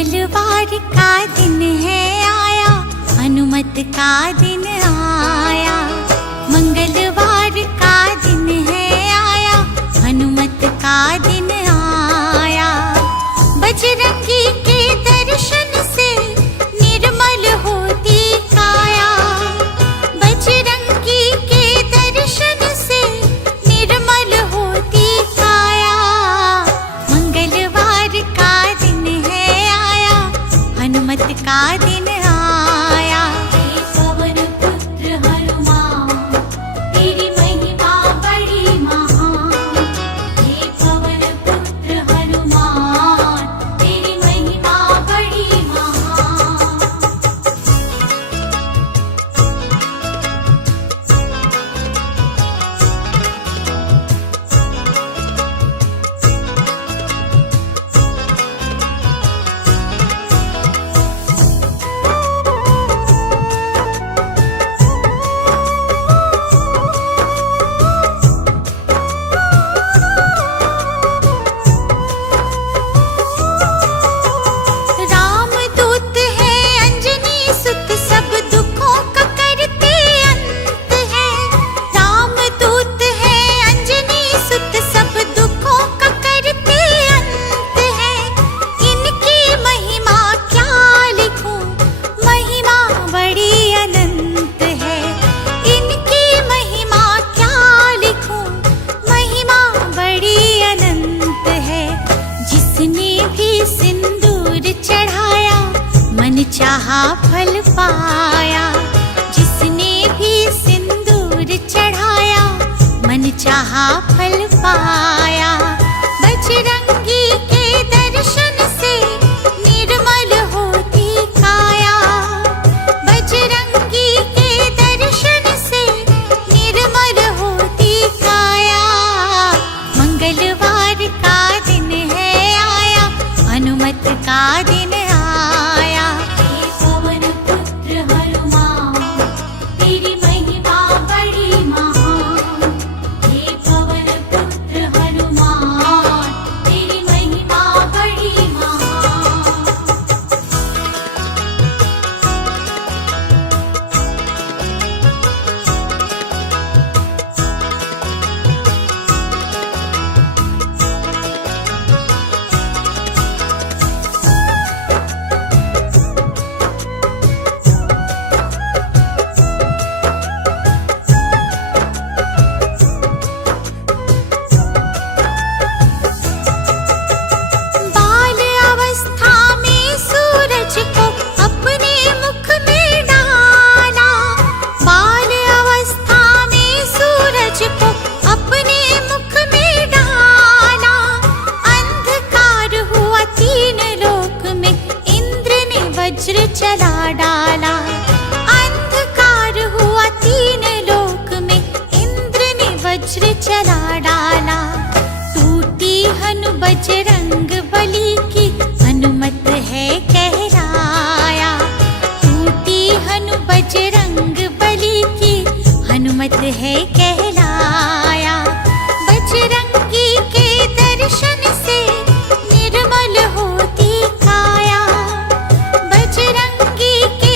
मंगलवार का दिन है आया, हनुमत का दिन आया। मंगलवार का दिन है आया, हनुमत का दिन आया। बजरंगी के दर्शन से निर्मल होती काया। बजरंगी के दर्शन से निर्मल होती काया। मंगलवार का दिन है आया, हनुमत का दिन आया। हे पवन पुत्र हनुमान, तेरी महिमा बड़ी महान। हे पवन पुत्र हनुमान, तेरी महिमा बड़ी महान। रामदूत है अंजनी सुत, सब दुखों का करते अंत है। रामदूत है अंजनी सुत, सब दुखों का करते अंत है। इनकी महिमा क्या लिखूं, महिमा बड़ी अनंत है। इनकी महिमा क्या लिखूं, महिमा बड़ी अनंत है। जिसने भी सिंदूर चढ़ाया, मन चाहा फल पाया। जिसने भी सिंदूर चढ़ाया, मन चाहा फल पाया। बजरंगी के दर्शन से निर्मल होती काया। बजरंगी के दर्शन से निर्मल होती काया। मंगलवार का दिन है आया, हनुमत का दिन आया। हे पवन पुत्र हनुमान, तेरी महिमा बड़ी महान। हे पवन पुत्र हनुमान, तेरी महिमा बड़ी महान। बाल अवस्था में सूरज को अपने मुख में डाला। बाल अवस्था में सूरज को अपने मुख में डाला। अंधकार हुआ तीन लोक में, इंद्र ने वज्र चला डाला। अंधकार हुआ तीन लोक में, इंद्र ने वज्र चला डाला। टूटी हनु बजरंग बली की, हनुमत है कहलाया। टूटी हनु बजरंग बली की, हनुमत है कहलाया। बजरंगी के दर्शन से निर्मल होती काया। बजरंगी के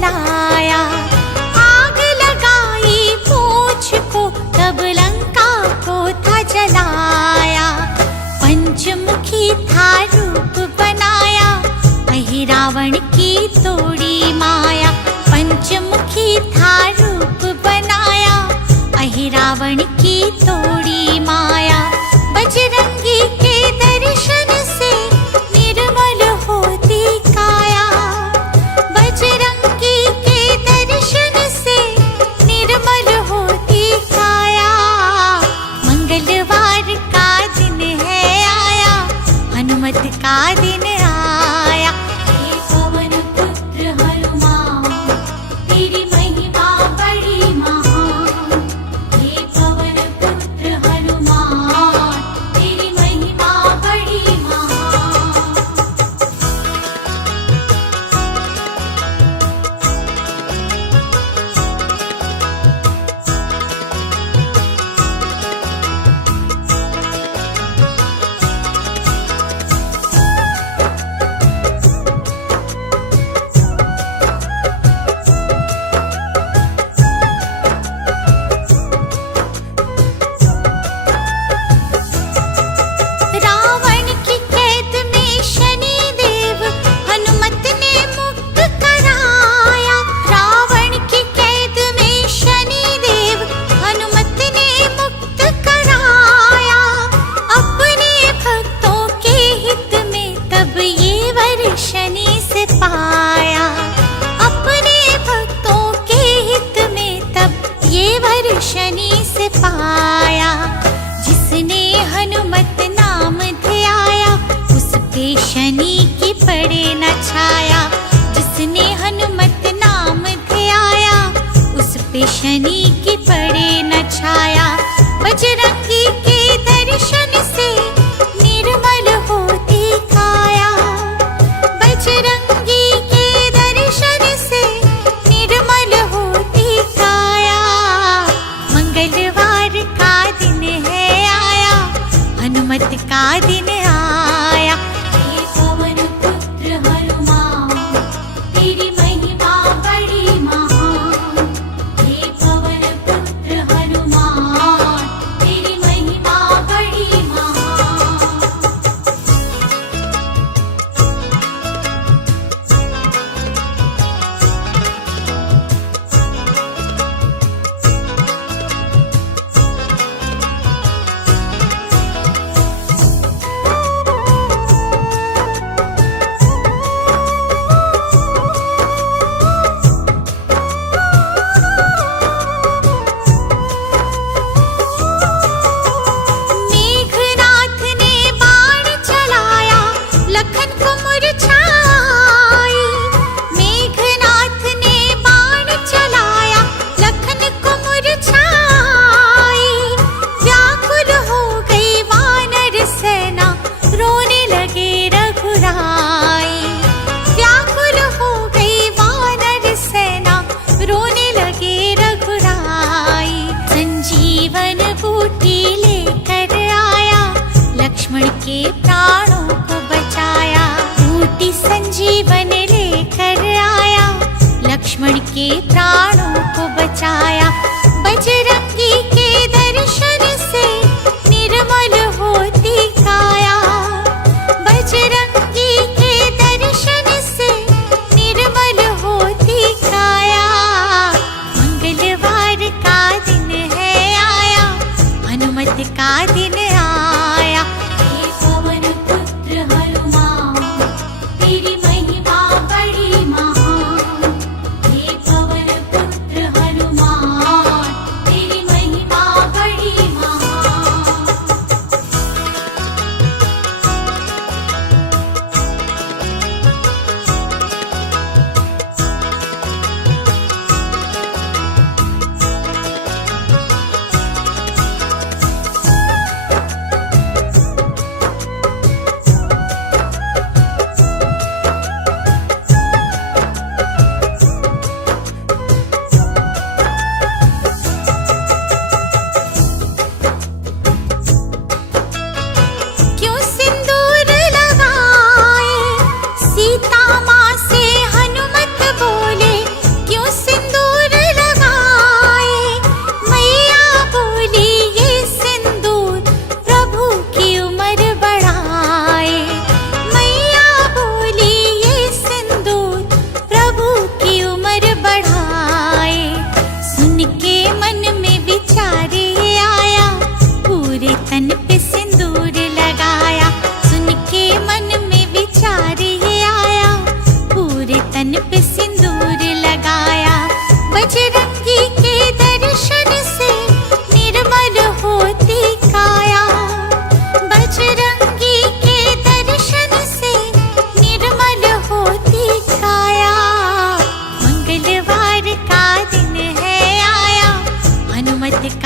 जलाया, आग लगाई पूछ को तब लंका को था जलाया। पंचमुखी था रूप बनाया, अहि रावण की तोड़ी माया। पंचमुखी था रूप बनाया, अहि रावण की तोड़ी माया। बजरंगी के दर्शन से निर्मल होती काया, बजरंगी के दर्शन से निर्मल होती काया। मंगलवार का दिन है आया, हनुमत का दिन आया। हे पवन पुत्र हनुमान, तेरी महिमा बड़ी महान। हे पवन पुत्र हनुमान, तेरी महिमा बड़ी महान। रावण की कैद में शनि देव हनुमत ने मुक्त कराया। रावण की कैद में शनि देव हनुमत ने मुक्त कराया। अपने भक्तों के हित में तब ये वर शनि से पाया। अपने भक्तों के हित में तब ये वर शनि से पाया। जिसने हनुमत नाम ध्याया, उस पे शनि की पड़े न छाया। जिसने हनुमत नाम ध्याया, उस पे शनि की पड़े न छाया। बजरंगी के दर्शन से निर्मल होती काया, बजरंगी के दर्शन से निर्मल होती काया। मंगलवार का दिन है आया, हनुमत का दिन आया। हे पवन पुत्र हनुमान, तेरी महिमा बड़ी महान। हे पवन पुत्र हनुमान, तेरी महिमा बड़ी महान। मेघनाथ ने बाण चलाया, लखन को मुरझाई। मेघनाथ ने बाण चलाया, लखन को मुरझाई। व्याकुल हो गई वानर सेना, रोने लगे रघुराई। व्याकुल हो गई वानर सेना, रोने लगे रघुराई। संजीवन बूटी लेकर आया, लक्ष्मण के प्राणों को बचाया। बूटी संजीवन लेकर आया, लक्ष्मण के प्राणों को बचाया। बजरंगी के दर्शन से निर्मल होती काया, बजरंगी के दर्शन से निर्मल होती काया। मंगलवार का दिन है आया, हनुमत का दिन आया। हे पवन पुत्र हनुमान, तेरी महिमा बड़ी महान। हे पवन पुत्र हनुमान,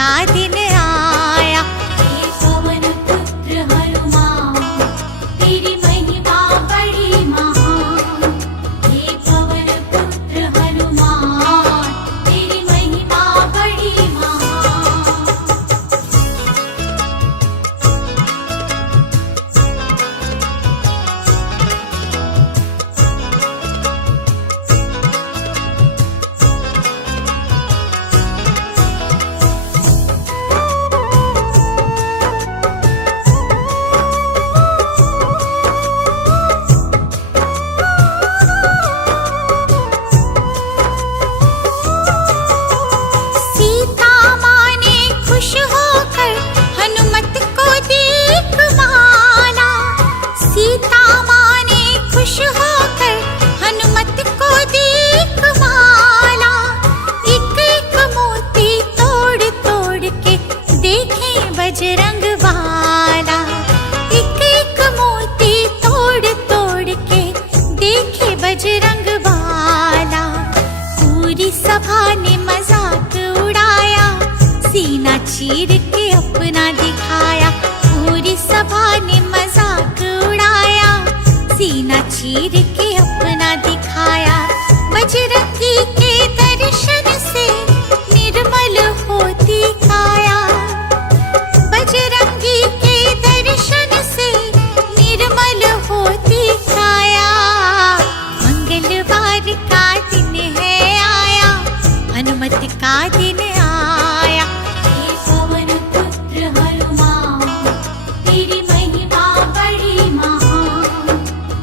का दिन आया। हे पवन पुत्र हनुमान तेरी महिमा बड़ी महान। हे पवन पुत्र हनुमान तेरी महिमा बड़ी महान। सीता माँ ने खुश होकर हनुमत को दीप माला। सीता माँ ने खुश होकर हनुमत को दीप माला। एक एक मोती तोड़ तोड़ के देखे बजरंग वाला। एक एक मोती तोड़ तोड़ के देखे बजरंग वाला। पूरी सभा ने मजाक उड़ाया, सीना चीर के अपना दिखाया। पूरी सभा ने मजाक उड़ाया, सीना चीर के अपना दिखाया। बजरंगी के दर्शन से निर्मल होती काया। बजरंगी के दर्शन से निर्मल होती काया। मंगलवार का दिन है आया, हनुमत का दिन आया। हे पवन पुत्र हनुमान तेरी महिमा बड़ी महान।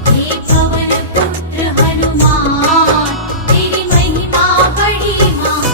हे पवन पुत्र हनुमान तेरी महिमा बड़ी महान।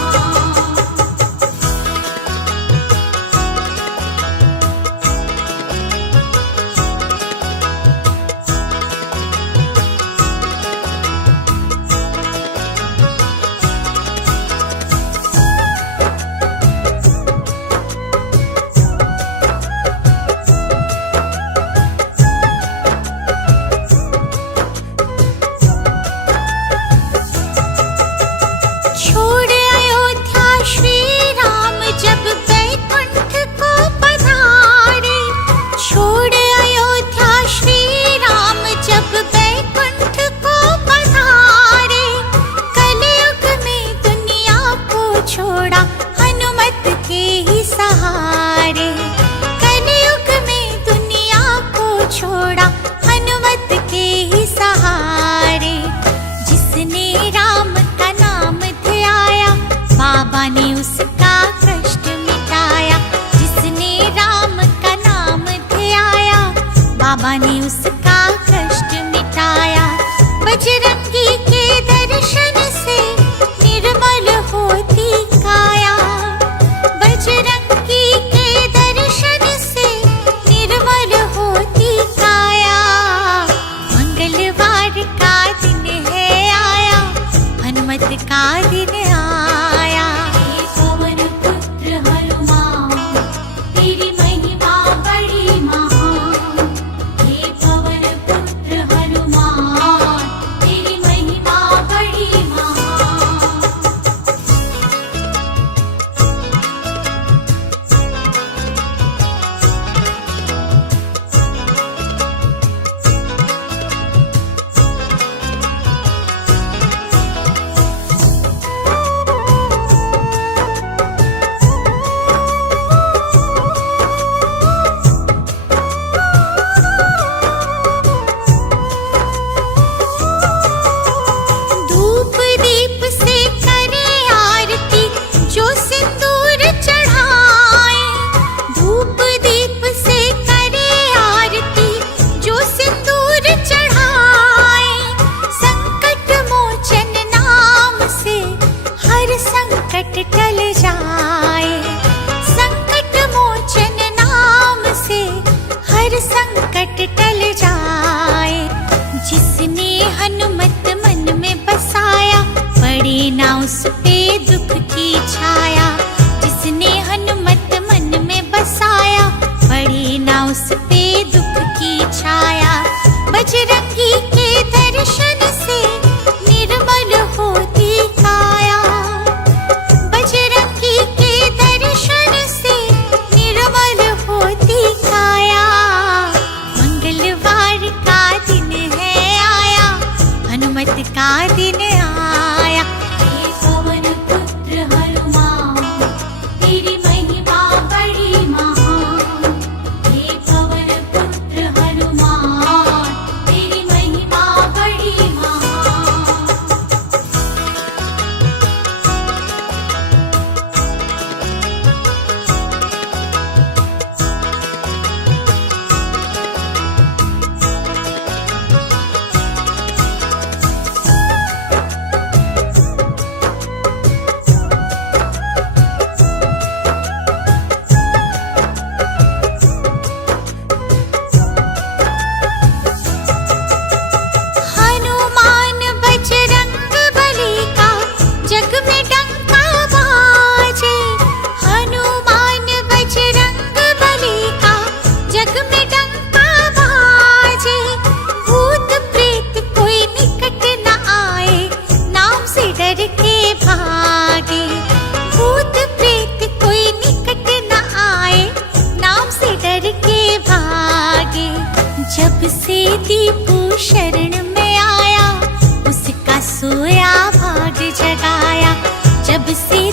छोड़ अयोध्या श्री राम जब बैकुंठ को पधारे। छोड़ अयोध्या श्री राम जब बैकुंठ को पधारे। कलयुग में दुनिया को छोड़ा हनुमत के ही सहारे। कलयुग में दुनिया को छोड़ा हनुमत के ही सहारे। जिसने राम का नाम ध्याया, बाबा ने उसका कष्ट मिटाया। जिसने राम का नाम ध्याया, बाबा ने उसका कष्ट मिटाया। बजरंगी के दर्शन से निर्मल होती काया। बजरंगी के दर्शन से निर्मल होती काया। मंगलवार का दिन है आया, हनुमत का दिन आया। हे पवन पुत्र हनुमान तेरी महिमा बड़ी महान। हे पवन पुत्र हनुमान तेरी महिमा बड़ी महान। धूप दीप से करे आरती जो सिंदूर चढ़ाए। धूप दीप से करे आरती जो सिंदूर चढ़ाए। संकट मोचन नाम से हर संकट टल जाए। संकट मोचन नाम से हर संकट टल जाए। जिसने हनुमत मन में बसाया, पड़े ना उस पे दुख की छाया। जिसने हनुमत मन में बसाया, पड़े ना उस पे दुख की छाया। बजरंगी के दर्शन से निर्मल होती काया। बजरंगी के दर्शन से से